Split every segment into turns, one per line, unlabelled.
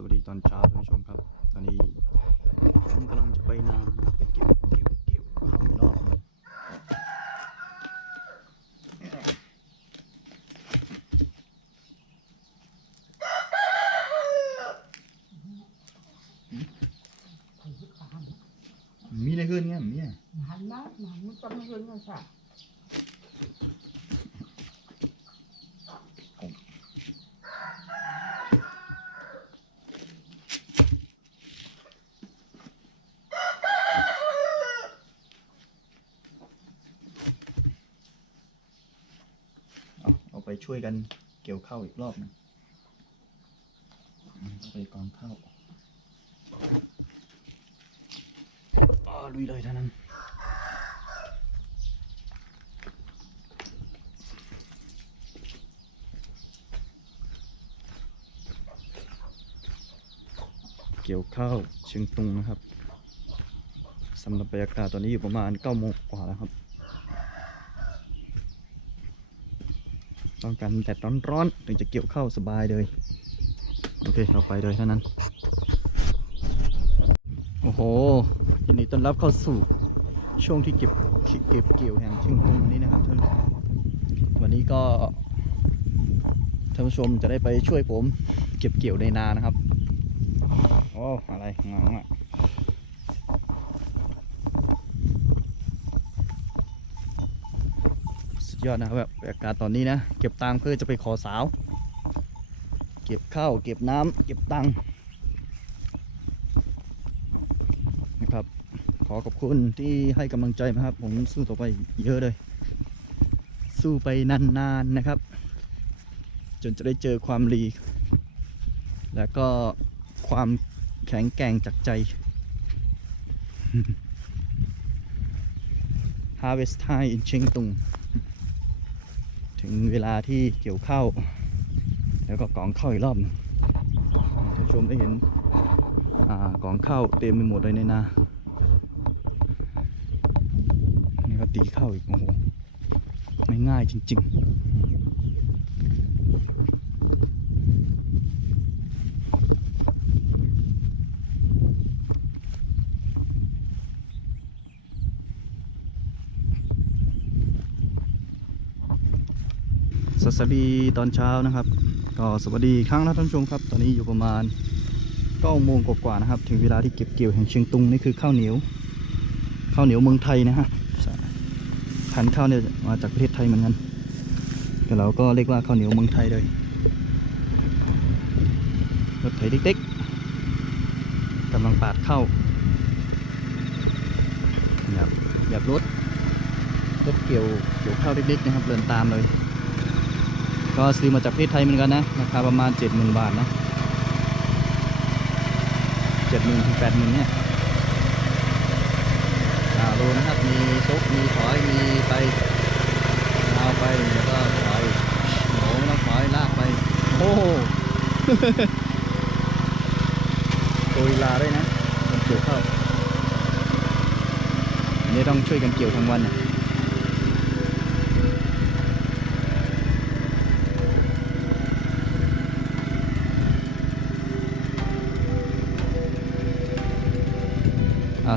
สวัสดีตอนเช้าท่านผู้ชมครับ ตอนนี้ผมกำลังจะไปนานะครับไปเก็บเกี่ยวเกี่ยวข้าวอีกรอบหนึ่งมีอะไรขึ้นเนี่ยมีอะไร
หันมาหันมันจะไม่เห็นเลยค่ะ
เอาเอา ไปช่วยกันเกี่ยวข้าวอีกรอบหนึงอืมเอาไปกองข้าวอ่าลุยเลยท่านั้นเกี่ยวข้าวเชียงตุงนะครับสำหรับบรรยากาศตอนนี้อยู่ประมาณ9โมงกว่าแล้วครับ ต้องการแดดร้อนๆถึงจะเกี่ยวเข้าสบายเลย โอเคเราไปเลยเท่านั้น โอ้โหยินดีต้อนรับเข้าสู่ช่วงที่เก็บเก็บเกี่ยวแห่งชียงตุงวันนี้นะครับท่านวันนี้ก็ท่านผู้ชมจะได้ไปช่วยผม เก็บเกี่ยวในนานะครับ โอ้อะไรงงอะ ดยอดนะครับแบบบรรยากาศตอนนี้นะ เก็บตังค์เพื่อจะไปขอสาว เก็บข้าวเก็บน้ำเก็บตังค์นะครับ ขอขอบคุณที่ให้กำลังใจนะครับ ผมสู้ต่อไปเยอะเลย สู้ไปนานๆนะครับ จนจะได้เจอความรี แล้วก็ความแข็งแกร่งจากใจ Harvest Time in เชียงตุง ถึงเวลาที่เกี่ยวข้าวแล้วก็กองข้าวอีกรอบท่านชมได้เห็นอกองข้าวเต็มไปหมดเลยในนานี่ก็ตีข้าวอีกโอ้โหไม่ง่ายจริง ๆ สวัสดีตอนเช้านะครับ ก็สวัสดีครั้งนะท่านผู้ชมครับ ตอนนี้อยู่ประมาณ9โมงกว่าๆนะครับ ถึงเวลาที่เก็บเกี่ยวแห่งเชียงตุงนี่คือข้าวเหนียว ข้าวเหนียวเมืองไทยนะฮะพันข้าวเนี่ยมาจากประเทศไทยเหมือนกันแต่เราก็เรียกว่าข้าวเหนียวเมืองไทยเลยรถไถเด็กๆกำลังปาดข้าวหยับหยับรถรถเกี่ยวเกี่ยวข้าวเล็กๆนะครับเดินตามเลย ก็ซื้อมาจากประเทศไทยเหมือนกันนะราคาประมาณ 70,000 บาทนะ70,000ถึง80,000เนี่ยอ่าโลนะครับ มีซุกมีถอย มีไปยาวไปแล้วก็ถอยโหไม่ต้องถอยลากไป โอ้โหโดยลาด้วยนะคนเกี่ยวเข้านนี้ต้องช่วยกันเกี่ยวทั้งวันน่ะ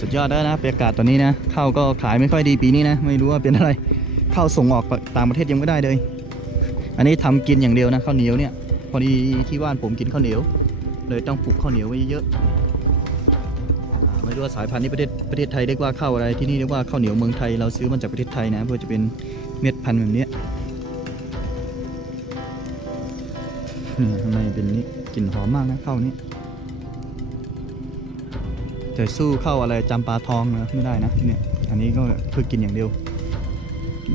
สุดยอดแล้วนะบรรยากาศตอนนี้นะข้าวก็ขายไม่ค่อยดีปีนี้นะ ไม่รู้ว่าเป็นอะไรข้าวส่งออกต่างประเทศยังไม่ได้เลย อันนี้ทำกินอย่างเดียวนะข้าวเหนียวเนี่ยพอดีที่บ้านผมกินข้าวเหนียว เลยต้องปลูกข้าวเหนียวไว้เยอะไม่รู้ว่าสายพันธุ์นี้ประเทศประเทศไทยเรียกว่าข้าวอะไรที่นี่เรียกว่าข้าวเหนียวเมืองไทยเราซื้อมาจากประเทศไทยนะเพื่อจะเป็นเม็ดพันธุ์แบบนี้ยอืมเป็นนี้กลิ่นหอมมากนะข้าวนี้ แต่สู้เข้าอะไรจำปลาทองนะไม่ได้นะเนี่ยอันนี้ก็เพื่อกินอย่างเดียว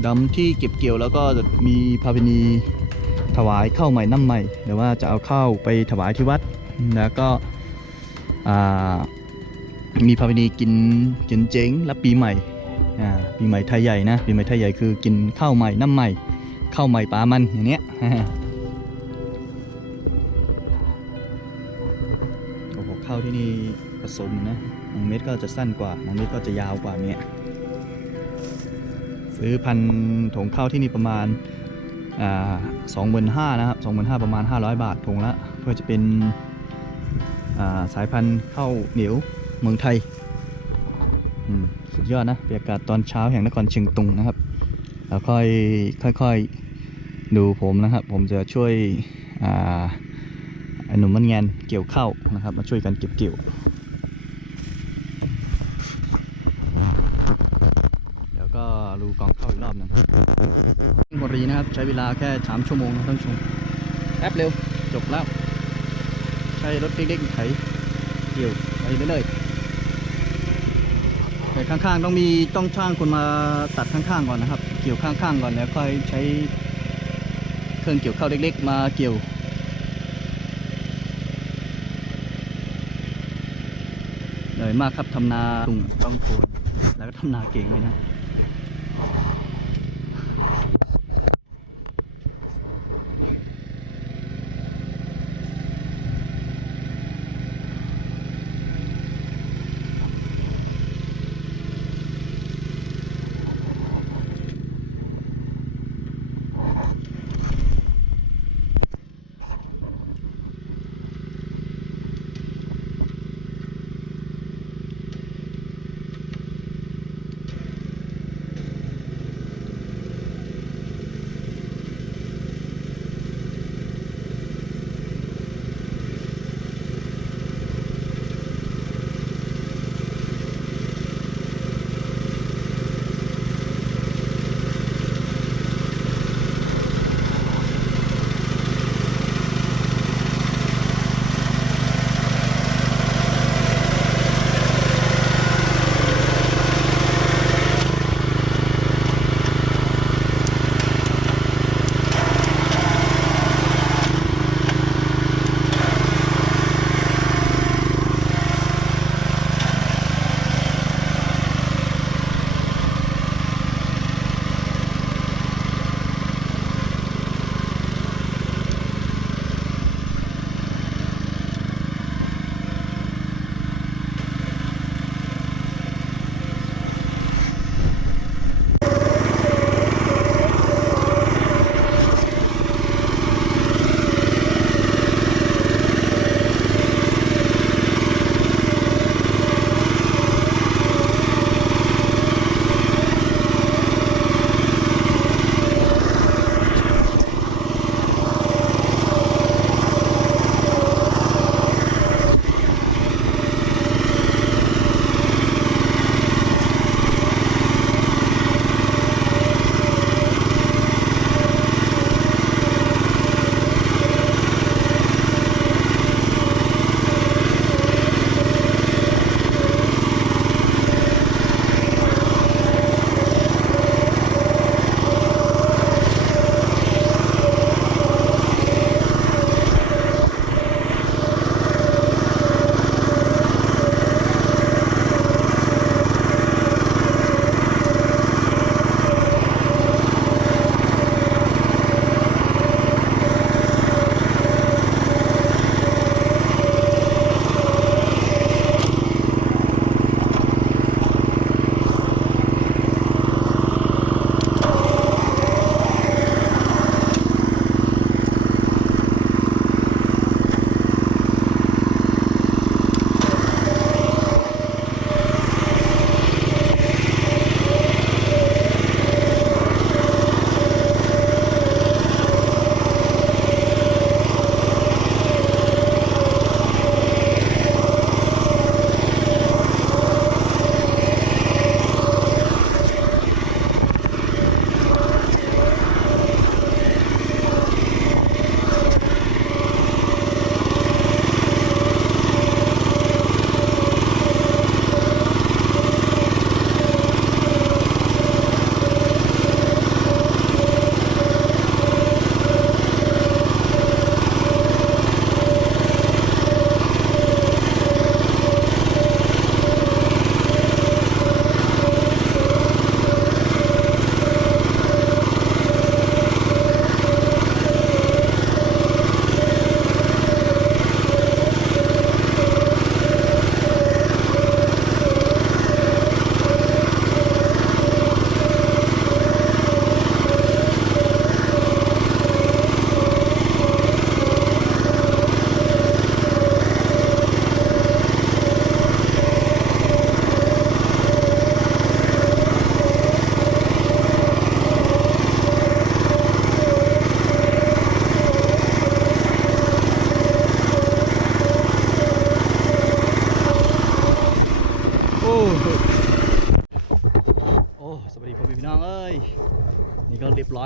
ดำที่เก็บเกี่ยวแล้วก็จะมีพาพินีถวายข้าวใหม่น้ำใหม่หรือว่าจะเอาข้าวไปถวายที่วัดแล้วก็มีพาพินีกินจนเจ๊งรับปีใหม่ปีใหม่ไทยใหญ่นะปีใหม่ไทยใหญ่คือกินข้าวใหม่น้ำใหม่ข้าวใหม่ปลามันอย่างเนี้ยโอ้โหข้าวที่นี่ สมนะบางเม็ดก็จะสั้นกว่าบางเม็ดก็จะยาวกว่าเนี้ยซื้อพันถงข้าวที่นี่ประมาณสองหมื่นห้านะครับสองหมื่นห้าประมาณห้าร้อยบาทถงละเพื่อจะเป็นาสายพันธุ์ข้าวเหนียวเมืองไทยสุดยอดนะบรรยากาศตอนเช้าแห่งนครเชียงตุงนะครับแล้วค่อยค่อยๆดูผมนะครับ ผมจะช่วยอ่าไอ้หนุ่มมันแงนเกี่ยวข้าวนะครับ มาช่วยกันเก็บเกี่ยว เดี๋ยวก็รูกองข้าวอีกรอ บหนึงหมดรีนะครับ ใช้เวลาแค่สามชั่วโมงนะท่านผู้ชมแป๊บเร็ว จบแล้ว ใช้รถเล็กๆไถเกี่ยวไปเรื่อยๆแต่ข้างๆต้องมีต้องช่างคนมาตัดข้างๆก่อนนะครับ เกี่ยวข้างๆก่อนแล้วค่อยใช้เครื่องเกี่ยวข้าวเล็ก ๆ มาเกี่ยวเหนื่อยมากครับทำนาตุงต้องโคนแล้วก็ทำนาเก่งเลยนะ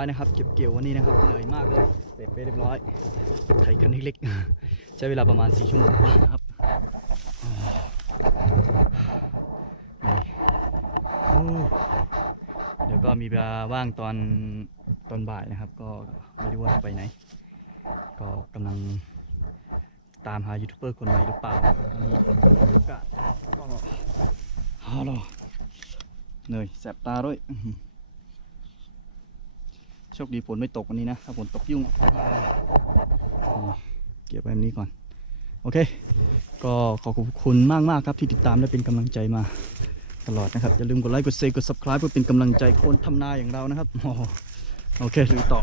อยนะครับ เก็บเกี่ยววันนี้นะครับ เหนื่อยมากเลย เสร็จไปเรียบร้อยไถกันเล็กๆ ใช้เวลาประมาณ4ชั่วโมงกว่านะครับเดี๋ยวก็มีเวลาว่างตอนตอนบ่ายนะครับ ก็ไม่รู้ว่าจะไปไหน ก็กำลังตามหายูทูบเบอร์คนใหม่หรือเปล่าวันนี้โอกาสก็ฮัลโหลเหนื่อยแสบตาด้วย โชคดีฝนไม่ตกวันนี้นะ ถ้าฝนตกยุ่ง เก็บไว้แบบนี้ก่อน โอเค ก็ขอบคุณมากมากครับที่ติดตามและเป็นกำลังใจมาตลอดนะครับ อย่าลืมกดไลค์ กดแชร์ กด subscribe เพื่อเป็นกำลังใจคนทำนาอย่างเรานะครับ โอ้โหโอเคลุยต่อ